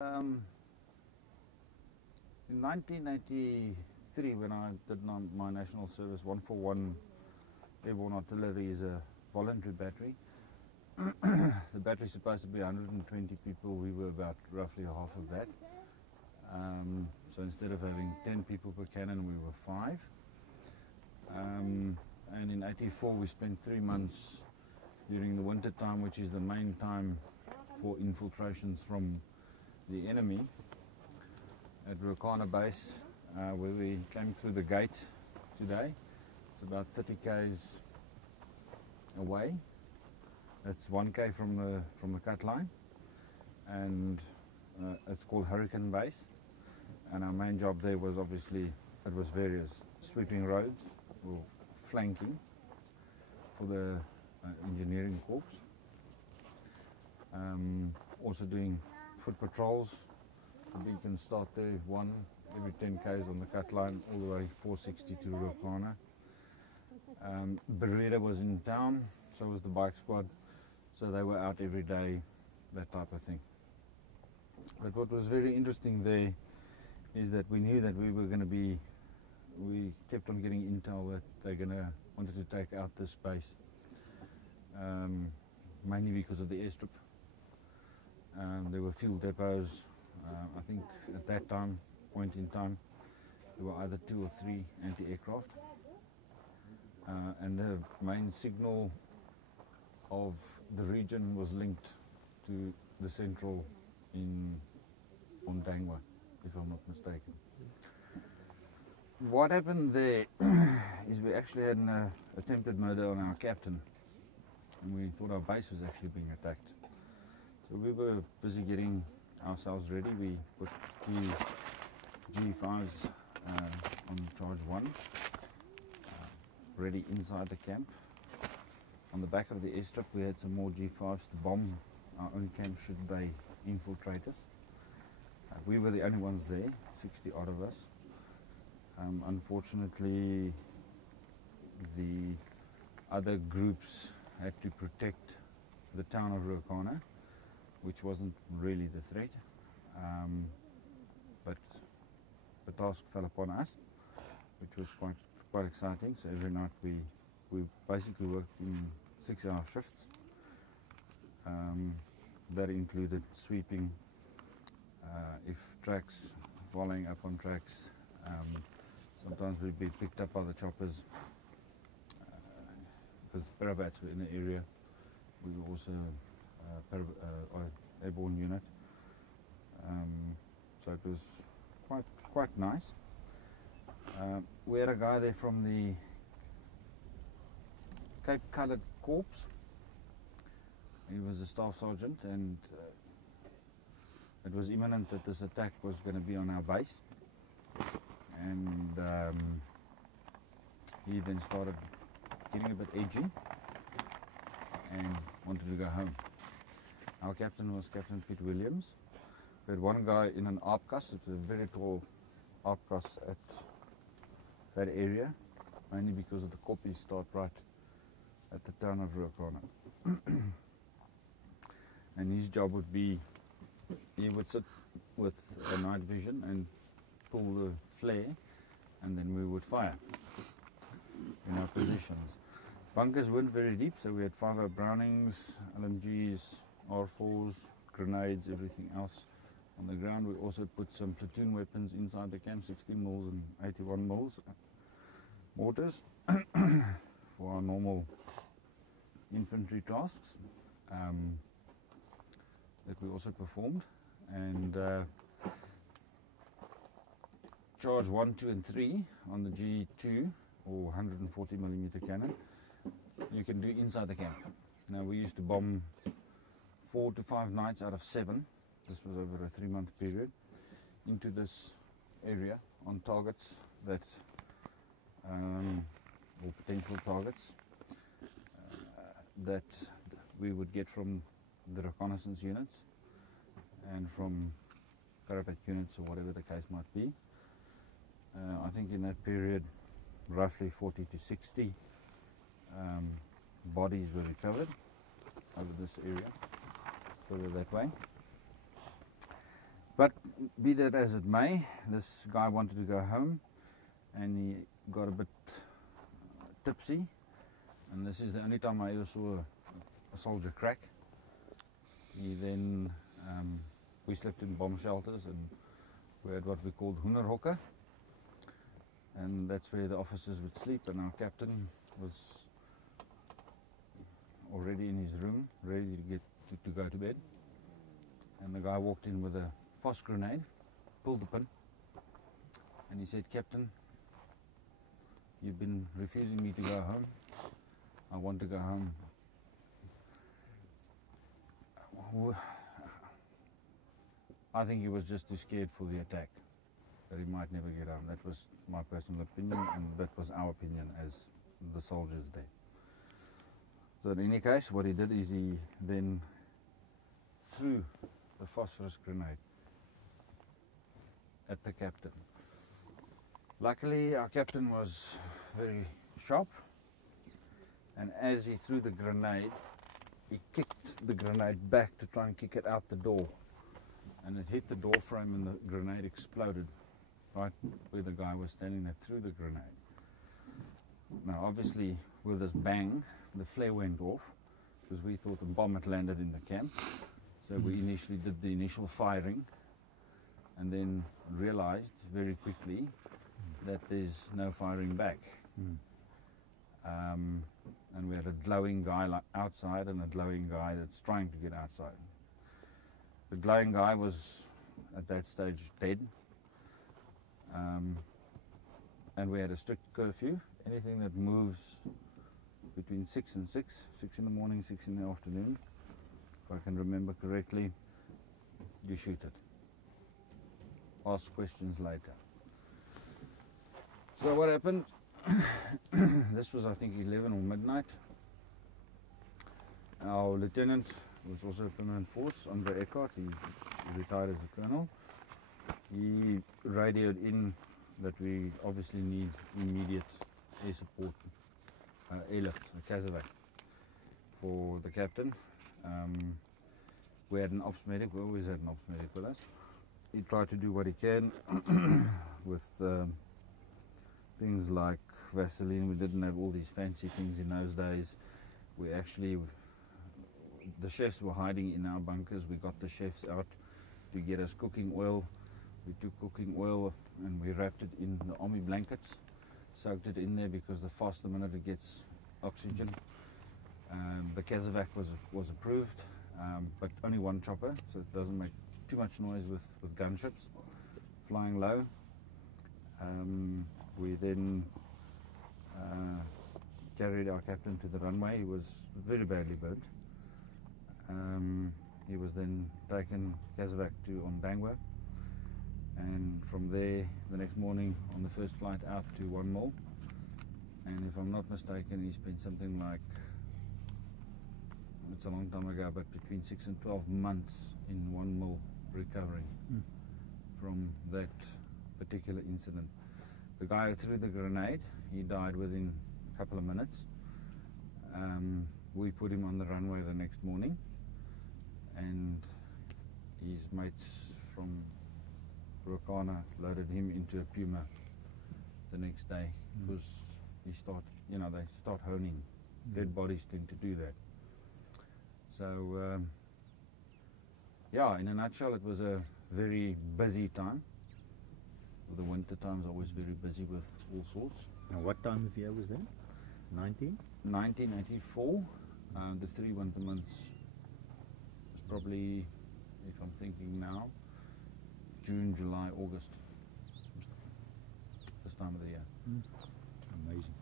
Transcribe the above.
Um, in 1983, when I did my national service, 141 Airborne Artillery is a voluntary battery. The battery is supposed to be 120 people. We were about roughly half of that. So instead of having 10 people per cannon, we were 5. And in 84, we spent 3 months during the winter time, which is the main time for infiltrations from the enemy, at Ruakana base, where we came through the gate today. It's about 30 k's away. That's 1 k from the cut line, and it's called Hurricane Base. And our main job there was obviously, it was various sweeping roads or flanking for the engineering corps. Also doing foot patrols. We can start there 1 every 10 k's on the cut line, all the way 460 to Ruakana. Beretta was in town, so was the bike squad, so they were out every day, that type of thing. But what was very interesting there is that we knew that we were going to be, we kept on getting intel that they're wanted to take out this base, mainly because of the airstrip. There were fuel depots. I think at that point in time, there were either 2 or 3 anti-aircraft. And the main signal of the region was linked to the central in Ondangwa, if I'm not mistaken. What happened there is we actually had an attempted murder on our captain, and we thought our base was actually being attacked. So we were busy getting ourselves ready. We put 2 G5s on charge 1, ready inside the camp. On the back of the airstrip, we had some more G5s to bomb our own camp should they infiltrate us. We were the only ones there, 60 odd of us. Unfortunately, the other groups had to protect the town of Ruakana, which wasn't really the threat, but the task fell upon us, which was quite exciting. So every night we basically worked in 6-hour shifts. That included sweeping, if tracks, following up on tracks. Sometimes we'd be picked up by the choppers because the parabats were in the area. We were also airborne unit, so it was quite nice. We had a guy there from the Cape Coloured Corps. He was a staff sergeant, and it was imminent that this attack was going to be on our base, and he then started getting a bit edgy and wanted to go home. Our captain was Captain Pete Williams. We had one guy in an ARPCAS. It was a very tall ARPCAS at that area, mainly because of the koppies start right at the town of Ruakana. And his job would be, he would sit with a night vision and pull the flare, and then we would fire in our positions. Bunkers weren't very deep, so we had 5.0 Brownings, LMGs, R4s, grenades, everything else on the ground. We also put some platoon weapons inside the camp, 16 mils and 81 mils mortars for our normal infantry tasks that we also performed. And charge 1, 2 and 3 on the G2 or 140mm cannon you can do inside the camp. Now, we used to bomb 4 to 5 nights out of 7, this was over a 3-month period, into this area on targets that, or potential targets that we would get from the reconnaissance units and from parapet units or whatever the case might be. I think in that period, roughly 40 to 60 bodies were recovered over this area, further that way. But be that as it may, this guy wanted to go home, and he got a bit tipsy, and this is the only time I ever saw a soldier crack. He then, we slept in bomb shelters, and we had what we called hoenderhokke, and that's where the officers would sleep, and our captain was already in his room, ready to get to go to bed. And the guy walked in with a phos grenade, pulled the pin, and he said, "Captain, you've been refusing me to go home. I want to go home." I think he was just too scared for the attack, that he might never get home. That was my personal opinion, and that was our opinion as the soldiers there. So in any case, what he did is he then threw the phosphorus grenade at the captain. Luckily, our captain was very sharp, and as he threw the grenade, he kicked the grenade back to try and kick it out the door, and it hit the door frame, and the grenade exploded right where the guy was standing that threw the grenade. Now obviously with this bang, the flare went off, because we thought the bomb had landed in the camp. So we initially did the initial firing, and then realized very quickly that there's no firing back. And we had a glowing guy outside and a glowing guy that's trying to get outside. The glowing guy was at that stage dead, and we had a strict curfew. Anything that moves between 6 and 6 in the morning, 6 in the afternoon, if I can remember correctly, you shoot it. Ask questions later. So what happened? This was, I think, 11 or midnight. Our lieutenant was also a permanent force, Andre Eckhart. He retired as a colonel. He radioed in that we obviously need immediate air support, airlift, a casevac for the captain. We had an ops medic. We always had an ops medic with us. He tried to do what he can with things like Vaseline. We didn't have all these fancy things in those days. We actually, the chefs were hiding in our bunkers. We got the chefs out to get us cooking oil. We took cooking oil and we wrapped it in the army blankets, soaked it in there, because the faster minute it gets oxygen. The casevac was approved, but only one chopper, so it doesn't make too much noise with gunships flying low. We then carried our captain to the runway. He was very badly burnt. He was then taken casevac to Ondangwa, and from there the next morning on the first flight out to 1 mil. And if I'm not mistaken, he spent something like, it's a long time ago, but between 6 and 12 months in 1 mil recovering from that particular incident. The guy who threw the grenade, he died within a couple of minutes. We put him on the runway the next morning, and his mates from Rokana loaded him into a Puma the next day, because they start honing. Dead bodies tend to do that. So yeah, in a nutshell, it was a very busy time. The winter time is always very busy with all sorts. And what time of year was that? 1984. The 3 winter months was probably, if I'm thinking now, June, July, August, this time of the year. Amazing.